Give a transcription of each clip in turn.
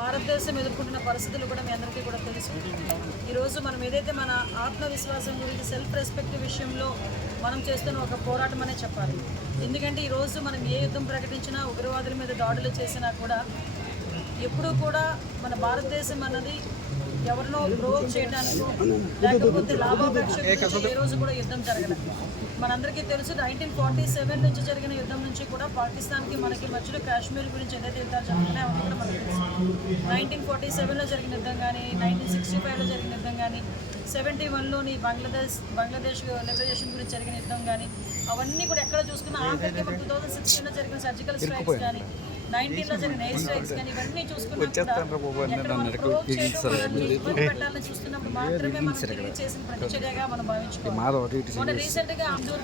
భారతదేశం ఎదుర్కొంటున్న పరిస్థితులు కూడా మీ అందరికీ కూడా తెలుసు. ఈరోజు మనం ఏదైతే మన ఆత్మవిశ్వాసం గురించి సెల్ఫ్ రెస్పెక్ట్ విషయంలో మనం చేస్తున్న ఒక పోరాటం అనే చెప్పాలి. ఎందుకంటే ఈరోజు మనం ఏ యుద్ధం ప్రకటించినా ఉగ్రవాదుల మీద దాడులు చేసినా కూడా ఎప్పుడూ కూడా మన భారతదేశం అన్నది ఎవరినో గ్రో చేయడానికి లేకపోతే లాభాపేక్ష ఏ రోజు కూడా యుద్ధం జరగలేదు. మనందరికీ తెలుసు నైన్టీన్ ఫార్టీ సెవెన్ నుంచి జరిగిన యుద్ధం నుంచి కూడా పాకిస్తాన్కి మనకి మధ్యలో కాశ్మీర్ గురించి ఏదైతే యుద్ధాలు జరుగుతున్నాయో అవన్నీ కూడా మనకు తెలుసు. నైన్టీన్ ఫార్టీ సెవెన్లో జరిగిన యుద్ధం కానీ నైన్టీన్ సిక్స్టీ ఫైవ్లో జరిగిన యుద్ధం కానీ సెవెంటీ వన్లోని బంగ్లాదేశ్ బంగ్లాదేశ్ లిబరేషన్ గురించి జరిగిన యుద్ధం కానీ అవన్నీ కూడా ఎక్కడ చూసుకున్నా ఆఖరికి మన టూ థౌసండ్ సిక్స్టీన్లో జరిగిన సర్జికల్ స్ట్రైక్స్ కానీ నైన్టీన్లో జరిగిన ఎయిర్ స్ట్రైక్స్ కానీ ఇవన్నీ చూస్తున్నప్పుడు మాత్రమే మనం తిరిగి చేసిన ప్రతిచర్యగా మనం భావించుకోవాలి. మొన్న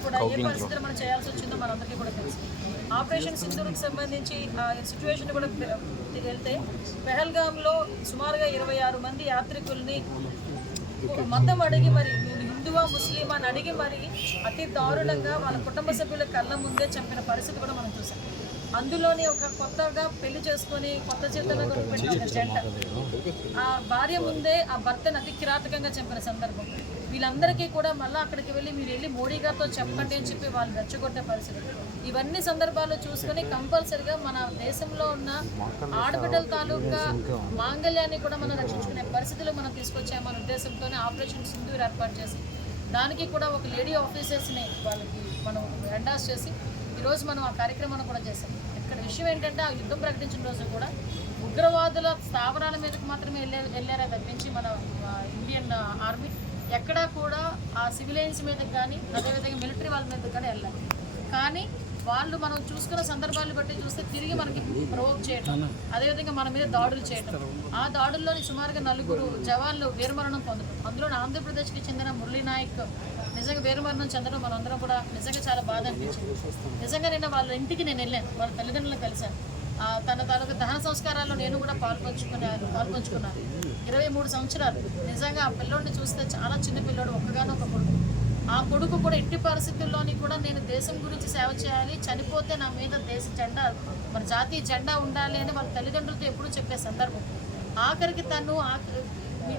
కూడా ఏ పరిస్థితులు మనం చేయాల్సి వచ్చిందో మనందరికీ కూడా తెలుసు. ఆపరేషన్ సింధూర్కి సంబంధించి ఆ సిచ్యువేషన్ కూడా వెళ్తే పెహల్గాంలో సుమారుగా ఇరవై ఆరు మంది యాత్రికుల్ని మతం అడిగి మరి హిందువా ముస్లిమా అని అడిగి మరి అతి దారుణంగా వాళ్ళ కుటుంబ సభ్యుల కళ్ళ ముందే చంపిన పరిస్థితి కూడా మనం చూసాం. అందులోని ఒక కొత్తగా పెళ్ళి చేసుకొని కొత్త జీవితంలో కొనుక్కుంటున్న ఒక జంట. ఆ భార్య ముందే ఆ భర్తను అతి కిరాతకంగా చంపిన సందర్భం. వీళ్ళందరికీ కూడా మళ్ళీ అక్కడికి వెళ్ళి మీరు వెళ్ళి మోడీ గారితో చెప్పండి అని చెప్పి వాళ్ళు రెచ్చగొట్టే పరిస్థితి. ఇవన్నీ సందర్భాల్లో చూసుకొని కంపల్సరిగా మన దేశంలో ఉన్న ఆడబిడ్డల తాలూకా మాంగళ్యాన్ని కూడా మనం రక్షించుకునే పరిస్థితులు మనం తీసుకొచ్చామన్న ఉద్దేశంతోనే ఆపరేషన్ సింధూర్ ఏర్పాటు చేసి దానికి కూడా ఒక లేడీ ఆఫీసర్స్ని వాళ్ళకి మనం ఎండాస్ చేసి ఈరోజు మనం ఆ కార్యక్రమాన్ని కూడా చేసాం ఇక్కడ విషయం ఏంటంటే ఆ యుద్ధం ప్రకటించిన రోజు కూడా ఉగ్రవాదుల స్థావరాల మీదకి మాత్రమే వెళ్ళే వెళ్ళారే తప్పించి మన ఇండియన్ ఆర్మీ? ఎక్కడా కూడా ఆ సివిలియన్స్ మీదకి కానీ అదేవిధంగా మిలిటరీ వాళ్ళ మీదకి కానీ వెళ్ళాలి కానీ వాళ్ళు మనం చూసుకున్న సందర్భాలు బట్టి చూస్తే తిరిగి మనకి ప్రవోక్ చేయటం. అదేవిధంగా మన మీద దాడులు చేయటం. ఆ దాడుల్లోని సుమారుగా నలుగురు జవాన్లు వీరమరణం పొందడం అందులో ఆంధ్రప్రదేశ్కి చెందిన మురళీ నాయక్ నిజంగా వీరమరణం చెందడం మనందరం కూడా నిజంగా చాలా బాధ అనిపించింది. నిజంగా నేను వాళ్ళ ఇంటికి నేను వెళ్ళాను. వాళ్ళ తల్లిదండ్రులను కలిశాను. తన తాలూకు దహన సంస్కారాల్లో నేను కూడా పాల్పంచుకున్నాను పాల్పంచుకున్నాను. ఇరవై మూడు సంవత్సరాలు నిజంగా ఆ పిల్లోడిని చూస్తే చాలా చిన్న పిల్లోడు ఒక్కగానో ఒక కొడుకు. ఆ కొడుకు కూడా ఎట్టి పరిస్థితుల్లోని కూడా నేను దేశం గురించి సేవ చేయాలి చనిపోతే నా మీద దేశ జెండా మన జాతీయ జెండా ఉండాలి అని వాళ్ళ తల్లిదండ్రులతో ఎప్పుడూ చెప్పే సందర్భం. ఆఖరికి తను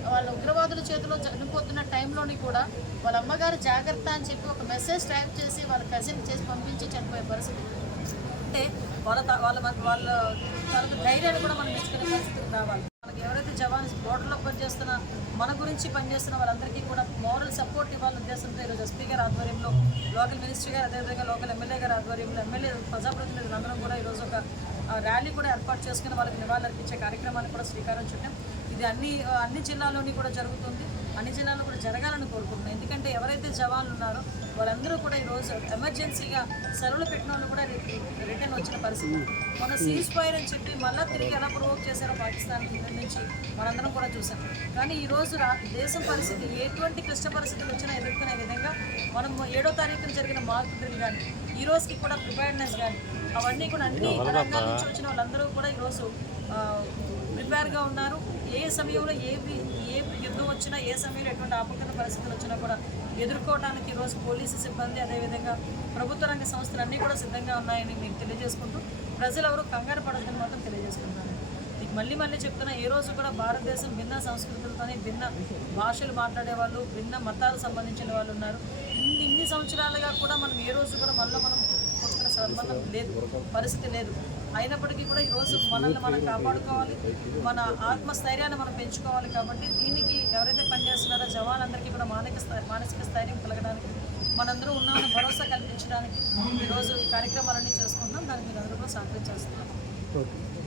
వాళ్ళ ఉగ్రవాదుల చేతిలో చనిపోతున్న టైంలోని కూడా వాళ్ళ అమ్మగారు జాగ్రత్త అని చెప్పి ఒక మెసేజ్ టైప్ చేసి వాళ్ళ కజిన్ చేసి పంపించి చనిపోయే పరిస్థితి. అంటే వాళ్ళ త- వాళ్ళ వాళ్ళ ధైర్యాన్ని కూడా మనం మెచ్చుకునే పరిస్థితికి రావాలి. జవాన్స్ బోర్డర్లో పనిచేస్తున్న మన గురించి పనిచేస్తున్న వాళ్ళందరికీ కూడా మోరల్ సపోర్ట్ ఇవ్వాలనే ఉద్దేశంతో ఈరోజు ఎస్పీ గారి ఆధ్వర్యంలో లోకల్ మినిస్టర్ గారు అదేవిధంగా లోకల్ ఎమ్మెల్యే గారి ఆధ్వర్యంలో ఎమ్మెల్యే ప్రజాప్రతినిధులు అందరం కూడా ఈరోజు ఒక ర్యాలీ కూడా ఏర్పాటు చేసుకుని వాళ్ళకి నివాళులర్పించే కార్యక్రమాన్ని కూడా శ్రీకారం చుట్టాం. ఇది అన్ని అన్ని జిల్లాల్లోని కూడా జరుగుతుంది. అన్ని జిల్లాల్లో కూడా జరగాలని కోరుకుంటున్నాం. ఎందుకంటే ఎవరైతే జవాన్లు ఉన్నారో వాళ్ళందరూ కూడా ఈరోజు ఎమర్జెన్సీగా సెలవులు పెట్టిన వాళ్ళు కూడా రిటర్న్ వచ్చిన పరిస్థితి. మన సీజ్ ఫైర్ అని చెప్పి మళ్ళీ తిరిగి ఎలా ప్రొవోక్ చేశారో పాకిస్తాన్ నుంచి మనందరం కూడా చూసాం కానీ ఈ రోజు రా దేశం పరిస్థితి ఎటువంటి క్లిష్ట పరిస్థితులు వచ్చినా ఎదుర్కొనే విధంగా మనం ఏడో తారీఖున జరిగిన మార్క్ డ్రిల్ కానీ ఈ రోజుకి కూడా ప్రిపేర్నెస్ కానీ అవన్నీ కూడా అన్ని రంగాల నుంచి వచ్చిన వాళ్ళందరూ కూడా ఈరోజు ప్రిపేర్గా ఉన్నారు. ఏ సమయంలో ఏ వి- ఏ యుద్ధం వచ్చినా ఏ సమయంలో ఎటువంటి ఆపకర పరిస్థితులు వచ్చినా కూడా ఎదుర్కోవడానికి ఈరోజు పోలీసు సిబ్బంది అదేవిధంగా ప్రభుత్వ రంగ సంస్థలు అన్నీ కూడా సిద్ధంగా ఉన్నాయని మీకు తెలియజేసుకుంటూ ప్రజలు ఎవరు కంగారు పడదని మాత్రం తెలియజేసుకుంటున్నాను. మీకు మళ్ళీ మళ్ళీ చెప్తున్నా ఏ రోజు కూడా భారతదేశం భిన్న సంస్కృతులతోని భిన్న భాషలు మాట్లాడే వాళ్ళు భిన్న మతాలకు సంబంధించిన వాళ్ళు ఉన్నారు. ఇన్ని ఇన్ని సంవత్సరాలుగా కూడా మనం ఏ రోజు కూడా మళ్ళీ మనం సంబంధం లేదు పరిస్థితి లేదు. అయినప్పటికీ కూడా ఈరోజు మనల్ని మనం కాపాడుకోవాలి మన ఆత్మస్థైర్యాన్ని మనం పెంచుకోవాలి కాబట్టి దీనికి ఎవరైతే పనిచేస్తున్నారో జవాన్లందరికీ కూడా మానసిక మానసిక స్థైర్యం కలగడానికి మనందరూ ఉన్నామని భరోసా కల్పించడానికి ఈరోజు ఈ కార్యక్రమాలన్నీ చేసుకుంటున్నాం. దానికి మీరు అందరూ కూడా సహకరించేస్తున్నాం